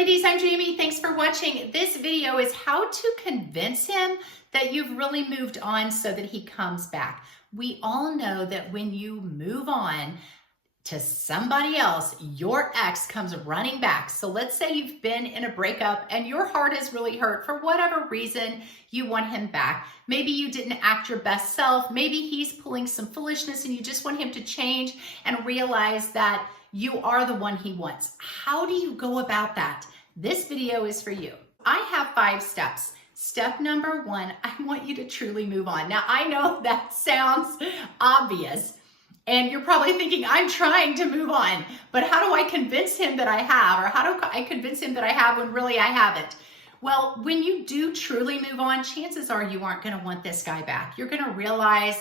ladies, I'm Jamie. Thanks for watching. This video is how to convince him that you've really moved on so that he comes back. We all know that when you move on to somebody else, your ex comes running back. So let's say you've been in a breakup and your heart is really hurt for whatever reason. You want him back. Maybe you didn't act your best self. Maybe he's pulling some foolishness and you just want him to change and realize that you are the one he wants. How do you go about that? This video is for you. I have 5 steps. Step number 1, I want you to truly move on. Now, I know that sounds obvious, and you're probably thinking, I'm trying to move on, but how do I convince him that I have? Or how do I convince him that I have when really I haven't? Well, when you do truly move on, chances are you aren't going to want this guy back. You're going to realize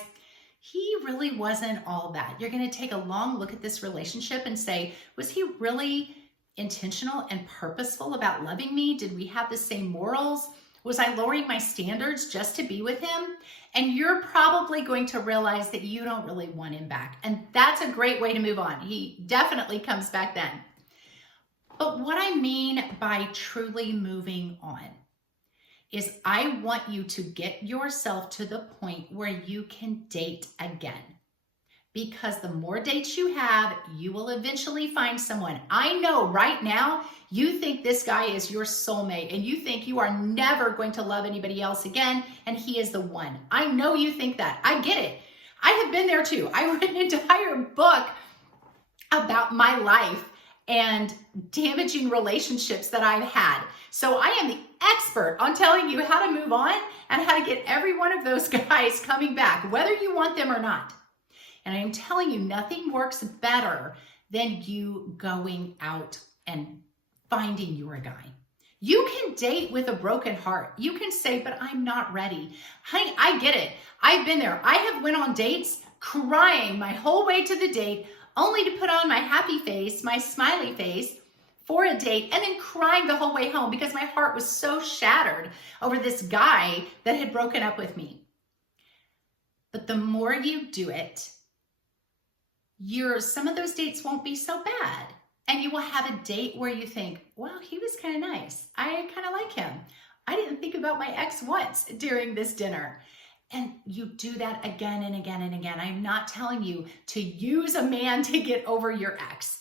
he really wasn't all that. You're going to take a long look at this relationship and say, was he really intentional and purposeful about loving me? Did we have the same morals? Was I lowering my standards just to be with him? And you're probably going to realize that you don't really want him back. And that's a great way to move on. He definitely comes back then. But what I mean by truly moving on is I want you to get yourself to the point where you can date again. Because the more dates you have, you will eventually find someone. I know right now you think this guy is your soulmate and you think you are never going to love anybody else again and he is the one. I know you think that. I get it. I have been there too. I wrote an entire book about my life and damaging relationships that I've had. So I am the expert on telling you how to move on and how to get every one of those guys coming back, whether you want them or not. And I am telling you, nothing works better than you going out and finding your guy. You can date with a broken heart. You can say, but I'm not ready. Honey, I get it. I've been there. I have went on dates crying my whole way to the date, only to put on my happy face, my smiley face for a date, and then crying the whole way home because my heart was so shattered over this guy that had broken up with me. But the more you do it, some of those dates won't be so bad. And you will have a date where you think, wow, he was kind of nice. I kind of like him. I didn't think about my ex once during this dinner. And you do that again and again and again. I'm not telling you to use a man to get over your ex.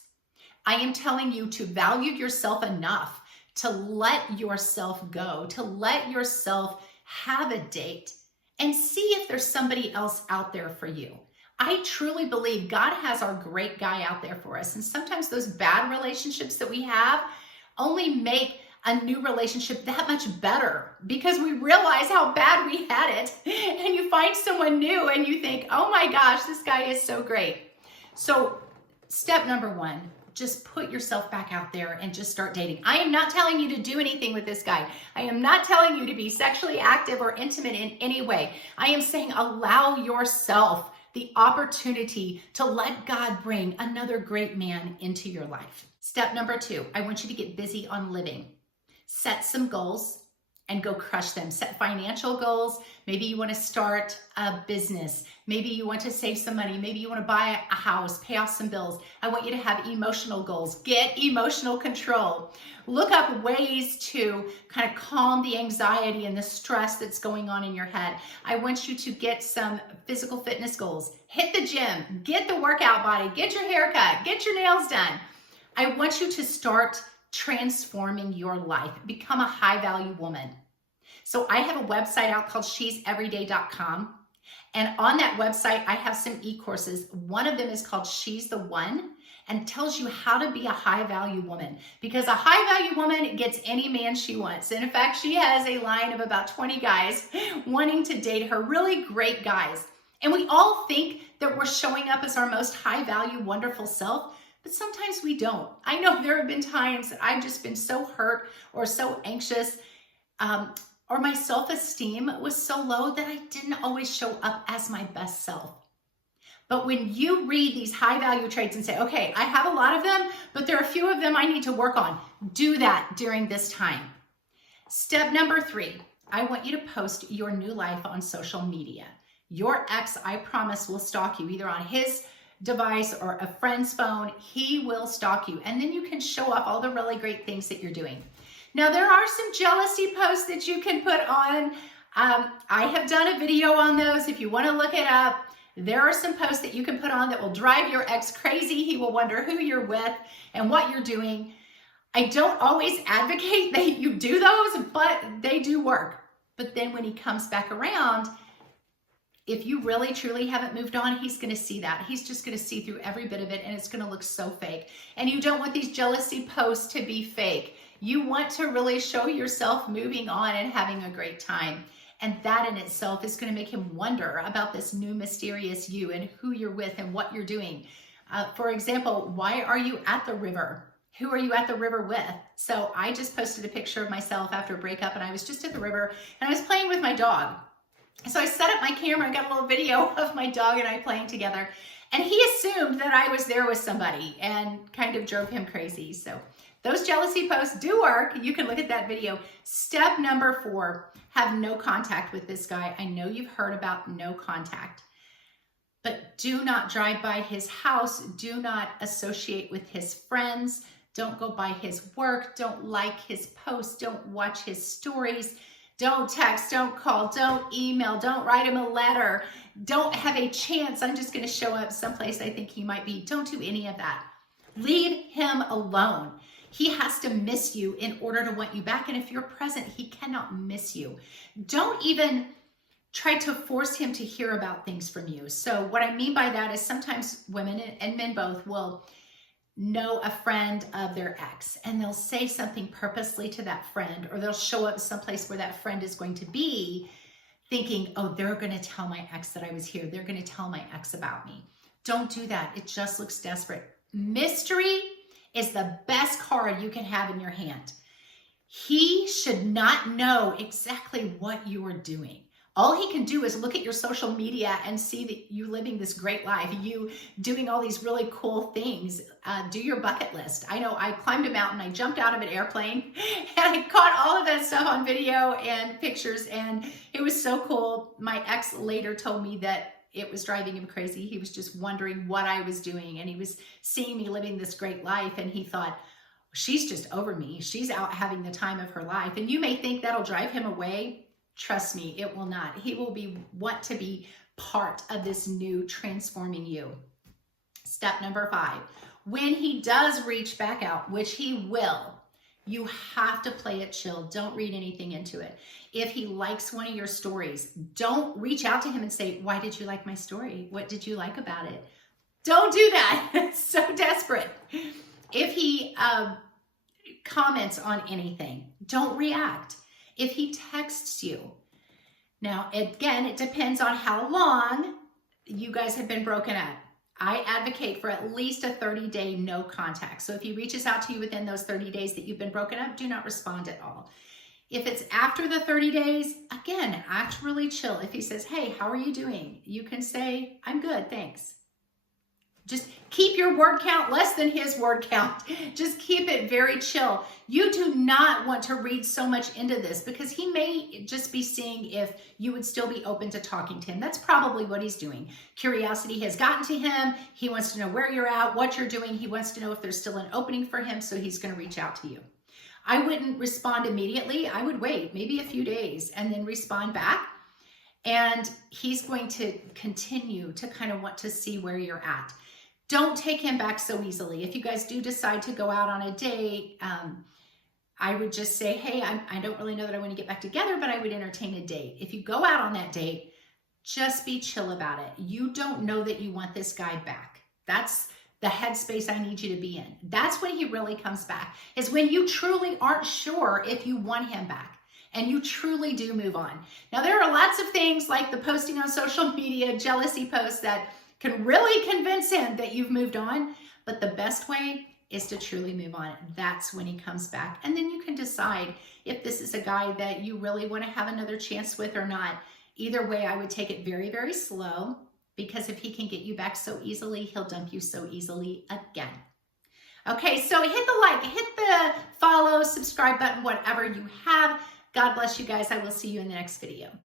I am telling you to value yourself enough to let yourself go, to let yourself have a date and see if there's somebody else out there for you. I truly believe God has our great guy out there for us. And sometimes those bad relationships that we have only make a new relationship that much better because we realize how bad we had it. And you find someone new and you think, oh my gosh, this guy is so great. So step number 1, just put yourself back out there and just start dating. I am not telling you to do anything with this guy. I am not telling you to be sexually active or intimate in any way. I am saying allow yourself the opportunity to let God bring another great man into your life. Step number 2, I want you to get busy on living. Set some goals and go crush them. Set financial goals. Maybe you want to start a business. Maybe you want to save some money. Maybe you want to buy a house, pay off some bills. I want you to have emotional goals. Get emotional control. Look up ways to kind of calm the anxiety and the stress that's going on in your head. I want you to get some physical fitness goals. Hit the gym, get the workout body, get your hair cut, get your nails done. I want you to start transforming your life. Become a high value woman. So I have a website out called she'severyday.com. And on that website, I have some e-courses. One of them is called She's the One and tells you how to be a high value woman, because a high value woman gets any man she wants. And in fact, she has a line of about 20 guys wanting to date her, really great guys. And we all think that we're showing up as our most high value, wonderful self. But sometimes we don't. I know there have been times that I've just been so hurt or so anxious, or my self-esteem was so low that I didn't always show up as my best self. But when you read these high value traits and say, okay, I have a lot of them, but there are a few of them I need to work on, do that during this time. Step number 3, I want you to post your new life on social media. Your ex, I promise, will stalk you either on his device or a friend's phone, he will stalk you. And then you can show off all the really great things that you're doing. Now, there are some jealousy posts that you can put on. I have done a video on those. If you want to look it up, there are some posts that you can put on that will drive your ex crazy. He will wonder who you're with and what you're doing. I don't always advocate that you do those, but they do work. But then when he comes back around, if you really truly haven't moved on, he's going to see that. He's just going to see through every bit of it, and it's going to look so fake. And you don't want these jealousy posts to be fake. You want to really show yourself moving on and having a great time. And that in itself is going to make him wonder about this new mysterious you and who you're with and what you're doing. For example, why are you at the river? Who are you at the river with? So I just posted a picture of myself after a breakup, and I was just at the river and I was playing with my dog. So I set up my camera and got a little video of my dog and I playing together. And he assumed that I was there with somebody and kind of drove him crazy. So those jealousy posts do work. You can look at that video. Step number 4, have no contact with this guy. I know you've heard about no contact, but do not drive by his house. Do not associate with his friends. Don't go by his work. Don't like his posts. Don't watch his stories. Don't text, don't call, don't email, don't write him a letter. Don't have a chance. I'm just going to show up someplace I think he might be. Don't do any of that. Leave him alone. He has to miss you in order to want you back. And if you're present, he cannot miss you. Don't even try to force him to hear about things from you. So what I mean by that is sometimes women and men both will know a friend of their ex, and they'll say something purposely to that friend, or they'll show up someplace where that friend is going to be thinking, oh, they're going to tell my ex that I was here. They're going to tell my ex about me. Don't do that. It just looks desperate. Mystery is the best card you can have in your hand. He should not know exactly what you are doing. All he can do is look at your social media and see that you living this great life, you doing all these really cool things. Do your bucket list. I know I climbed a mountain, I jumped out of an airplane, and I caught all of that stuff on video and pictures, and it was so cool. My ex later told me that it was driving him crazy. He was just wondering what I was doing, and he was seeing me living this great life, and he thought, she's just over me. She's out having the time of her life. And you may think that'll drive him away. Trust me, it will not. He will want to be part of this new transforming you. Step number 5, when he does reach back out, which he will, you have to play it chill. Don't read anything into it. If he likes one of your stories, don't reach out to him and say, why did you like my story? What did you like about it? Don't do that. It's so desperate. If he comments on anything, don't react. If he texts you, now again, it depends on how long you guys have been broken up. I advocate for at least a 30-day no contact. So if he reaches out to you within those 30 days that you've been broken up, do not respond at all. If it's after the 30 days, again, act really chill. If he says, hey, how are you doing? You can say, I'm good, thanks. Just keep your word count less than his word count. Just keep it very chill. You do not want to read so much into this because he may just be seeing if you would still be open to talking to him. That's probably what he's doing. Curiosity has gotten to him. He wants to know where you're at, what you're doing. He wants to know if there's still an opening for him, so he's going to reach out to you. I wouldn't respond immediately. I would wait maybe a few days and then respond back. And he's going to continue to kind of want to see where you're at. Don't take him back so easily. If you guys do decide to go out on a date, I would just say, hey, I don't really know that I want to get back together, but I would entertain a date. If you go out on that date, just be chill about it. You don't know that you want this guy back. That's the headspace I need you to be in. That's when he really comes back, is when you truly aren't sure if you want him back and you truly do move on. Now, there are lots of things like the posting on social media, jealousy posts that can really convince him that you've moved on, but the best way is to truly move on. That's when he comes back. And then you can decide if this is a guy that you really want to have another chance with or not. Either way, I would take it very, very slow, because if he can get you back so easily, he'll dump you so easily again. Okay, so hit the like, hit the follow, subscribe button, whatever you have. God bless you guys. I will see you in the next video.